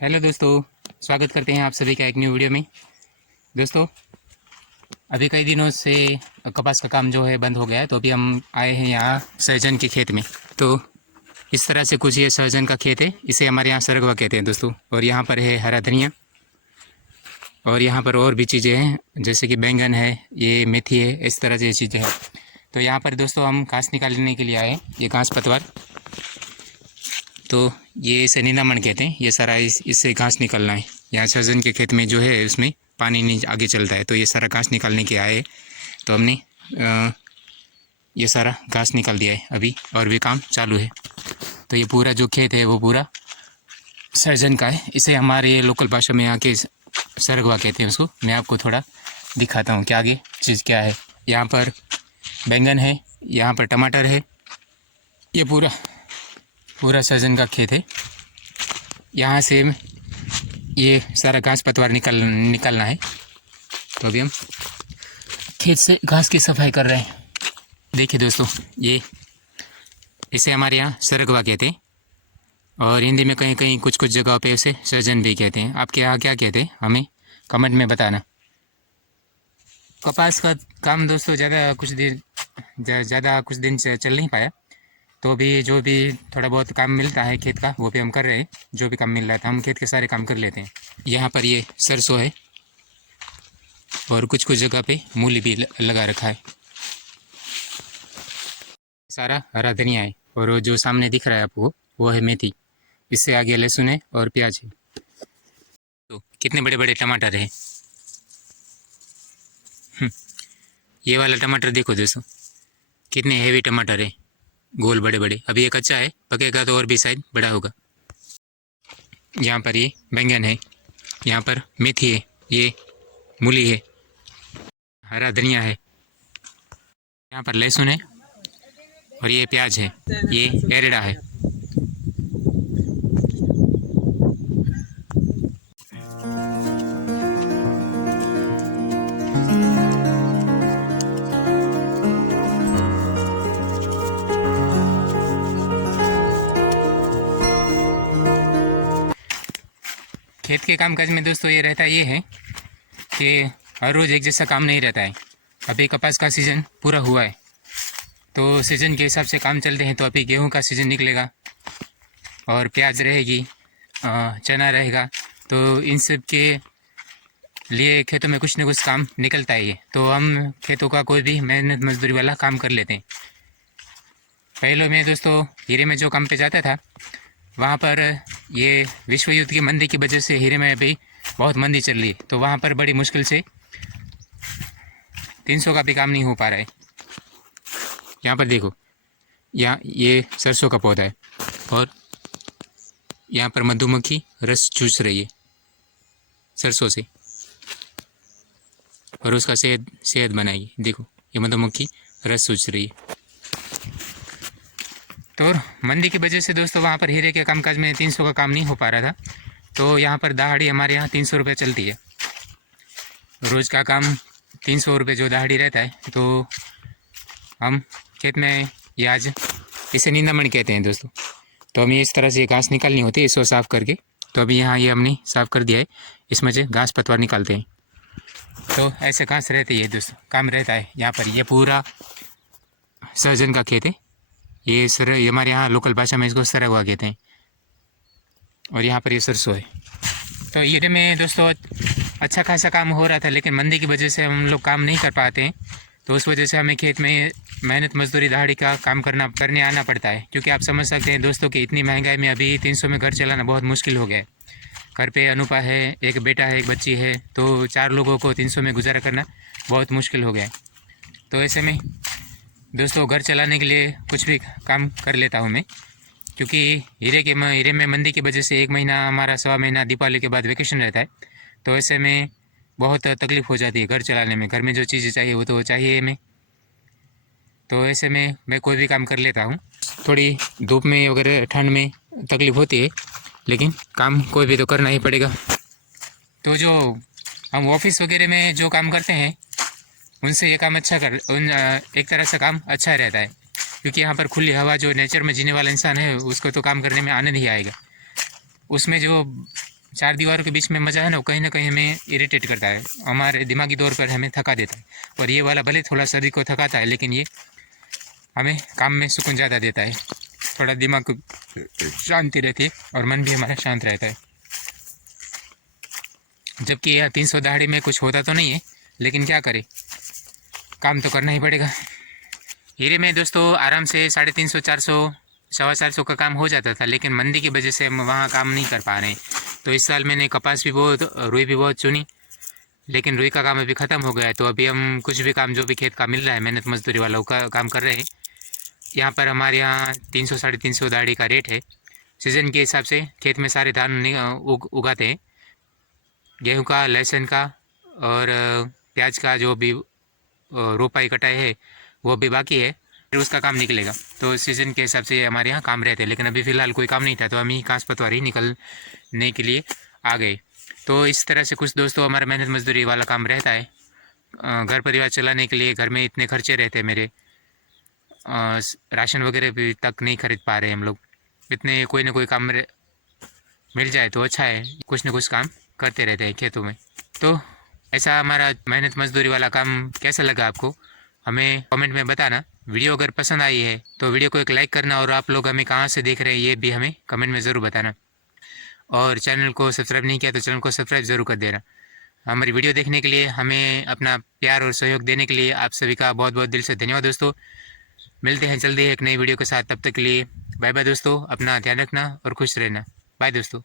Hello दोस्तों, स्वागत करते हैं आप सभी का एक न्यू वीडियो में। दोस्तों, अभी कई दिनों से कपास का काम जो है बंद हो गया है, तो अभी हम आए हैं यहाँ सहजन के खेत में। तो इस तरह से कुछ ये सहजन का खेत है, इसे हमारे यहाँ सरगवा कहते हैं दोस्तों। और यहाँ पर है हरा धनिया, और यहाँ पर और भी चीज़ें हैं जैसे कि बैंगन है, ये मेथी है, इस तरह से चीज़ें हैं। तो यहाँ पर दोस्तों हम घास निकालने के लिए आए, ये घास पतवार। तो ये इसे निंदामण कहते हैं। ये सारा इससे घास निकलना है। यहाँ सहजन के खेत में जो है उसमें पानी नहीं आगे चलता है, तो ये सारा घास निकालने के आए। तो हमने ये सारा घास निकाल दिया है अभी, और भी काम चालू है। तो ये पूरा जो खेत है वो पूरा सहजन का है। इसे हमारे लोकल भाषा में यहाँ के सरगवा कहते हैं उसको। मैं आपको थोड़ा दिखाता हूँ कि आगे चीज़ क्या है। यहाँ पर बैंगन है, यहाँ पर टमाटर है। ये पूरा सहजन का खेत है। यहाँ से ये सारा घास पतवार निकलना है। तो अभी हम खेत से घास की सफाई कर रहे हैं। देखिए दोस्तों, ये इसे हमारे यहाँ सरगवा कहते हैं, और हिंदी में कहीं कहीं कुछ कुछ जगहों पे इसे सहजन भी कहते हैं। आपके यहाँ क्या कहते हैं हमें कमेंट में बताना। कपास का काम दोस्तों ज़्यादा कुछ दिन से चल नहीं पाया, तो भी जो भी थोड़ा बहुत काम मिलता है खेत का वो भी हम कर रहे हैं। जो भी काम मिल रहा था हम खेत के सारे काम कर लेते हैं। यहाँ पर ये सरसों है, और कुछ कुछ जगह पे मूली भी लगा रखा है। सारा हरा धनिया है, और वो जो सामने दिख रहा है आपको वो है मेथी। इससे आगे लहसुन है और प्याज है। तो कितने बड़े बड़े टमाटर हैं। ये वाला टमाटर देखो दोस्तों, कितने हेवी टमाटर है, गोल बड़े बड़े। अभी ये कच्चा है, पकेगा तो और भी शायद बड़ा होगा। यहाँ पर ये बैंगन है, यहाँ पर मेथी है, ये मूली है, हरा धनिया है, यहाँ पर लहसुन है, और ये प्याज है, ये एरेडा है। खेत के कामकाज में दोस्तों ये रहता ये है कि हर रोज़ एक जैसा काम नहीं रहता है। अभी कपास का सीज़न पूरा हुआ है, तो सीज़न के हिसाब से काम चलते हैं। तो अभी गेहूं का सीज़न निकलेगा, और प्याज रहेगी, चना रहेगा। तो इन सब के लिए खेतों में कुछ न कुछ काम निकलता है। ये तो हम खेतों का कोई भी मेहनत मजदूरी वाला काम कर लेते हैं। पहले मैं दोस्तों हीरे में जो काम पे जाता था, वहाँ पर ये विश्व युद्ध की मंदी की वजह से हीरे में अभी बहुत मंदी चल रही है। तो वहाँ पर बड़ी मुश्किल से 300 का भी काम नहीं हो पा रहा है। यहाँ पर देखो, यहाँ ये सरसों का पौधा है, और यहाँ पर मधुमक्खी रस चूस रही है सरसों से, और उसका शहद बनाएगी। देखो, ये मधुमक्खी रस चूस रही है। तो मंदी की वजह से दोस्तों वहाँ पर हीरे के कामकाज में 300 का काम नहीं हो पा रहा था। तो यहाँ पर दहाड़ी हमारे यहाँ 300 रुपये चलती है। रोज़ का काम 300 रुपये जो दहाड़ी रहता है। तो हम खेत में ये आज इसे निंदामण कहते हैं दोस्तों। तो हमें इस तरह से घास निकालनी होती है, इसको साफ़ करके। तो अभी यहाँ ये हमने साफ़ कर दिया है, इसमें से घास पतवार निकालते हैं। तो ऐसे घास रहती है दोस्तों, काम रहता है। यहाँ पर ये पूरा सहजन का खेत है। ये हमारे यहाँ लोकल भाषा में इसको सरगवा कहते हैं, और यहाँ पर ये सरसों है। तो हीरे में दोस्तों अच्छा खासा काम हो रहा था, लेकिन मंदी की वजह से हम लोग काम नहीं कर पाते हैं। तो उस वजह से हमें खेत में मेहनत मजदूरी दहाड़ी का काम करने आना पड़ता है। क्योंकि आप समझ सकते हैं दोस्तों कि इतनी महंगाई में अभी 300 में घर चलाना बहुत मुश्किल हो गया है। घर पे अनुपा है, एक बेटा है, एक बच्ची है, तो 4 लोगों को 300 में गुजारा करना बहुत मुश्किल हो गया है। तो ऐसे में दोस्तों घर चलाने के लिए कुछ भी काम कर लेता हूँ मैं। क्योंकि हीरे में मंदी की वजह से 1 महीना हमारा 1.25 महीना दीपावली के बाद वेकेशन रहता है। तो ऐसे में बहुत तकलीफ़ हो जाती है घर चलाने में। घर में जो चीज़ें चाहिए वो तो चाहिए हमें। तो ऐसे में मैं कोई भी काम कर लेता हूँ। थोड़ी धूप में वगैरह ठंड में तकलीफ़ होती है, लेकिन काम कोई भी तो करना ही पड़ेगा। तो जो हम ऑफिस वगैरह में जो काम करते हैं उनसे ये काम एक तरह से काम अच्छा रहता है। क्योंकि यहाँ पर खुली हवा, जो नेचर में जीने वाला इंसान है उसको तो काम करने में आनंद ही आएगा। उसमें जो चार दीवारों के बीच में मज़ा है ना, वो कहीं ना कहीं हमें इरिटेट करता है, हमारे दिमागी तौर पर हमें थका देता है। और ये वाला भले थोड़ा शरीर को थकाता है, लेकिन ये हमें काम में सुकून ज़्यादा देता है, थोड़ा दिमाग को शांति रहती है और मन भी हमारा शांत रहता है। जबकि यह 300 दहाड़ी में कुछ होता तो नहीं है, लेकिन क्या करें, काम तो करना ही पड़ेगा। हीरे में दोस्तों आराम से 350, 400, 450 का काम हो जाता था, लेकिन मंदी की वजह से हम वहाँ काम नहीं कर पा रहे हैं। तो इस साल मैंने कपास भी बहुत, रुई भी बहुत चुनी, लेकिन रुई का काम अभी ख़त्म हो गया है। तो अभी हम कुछ भी काम जो भी खेत का मिल रहा है मेहनत मजदूरी वाला का काम कर रहे हैं। यहाँ पर हमारे यहाँ 300, 350 दाढ़ी का रेट है। सीज़न के हिसाब से खेत में सारे धान उगाते हैं, गेहूँ का, लहसुन का और प्याज का जो भी रोपाई कटाई है वो भी बाकी है, फिर उसका काम निकलेगा। तो सीज़न के हिसाब से हमारे यहाँ काम रहते हैं, लेकिन अभी फ़िलहाल कोई काम नहीं था, तो हम ही घास पतवार निकलने के लिए आ गए। तो इस तरह से कुछ दोस्तों हमारा मेहनत मजदूरी वाला काम रहता है। घर परिवार चलाने के लिए घर में इतने खर्चे रहते हैं मेरे, राशन वगैरह भी तक नहीं खरीद पा रहे हम लोग। इतने कोई ना कोई काम मिल जाए तो अच्छा है, कुछ ना कुछ काम करते रहते हैं खेतों में। तो ऐसा हमारा मेहनत मजदूरी वाला काम कैसा लगा आपको, हमें कमेंट में बताना। वीडियो अगर पसंद आई है तो वीडियो को एक लाइक करना, और आप लोग हमें कहाँ से देख रहे हैं ये भी हमें कमेंट में ज़रूर बताना। और चैनल को सब्सक्राइब नहीं किया तो चैनल को सब्सक्राइब ज़रूर कर देना। हमारी वीडियो देखने के लिए, हमें अपना प्यार और सहयोग देने के लिए आप सभी का बहुत बहुत दिल से धन्यवाद दोस्तों। मिलते हैं जल्दी एक नई वीडियो के साथ, तब तक के लिए बाय बाय दोस्तों। अपना ध्यान रखना और खुश रहना। बाय दोस्तों।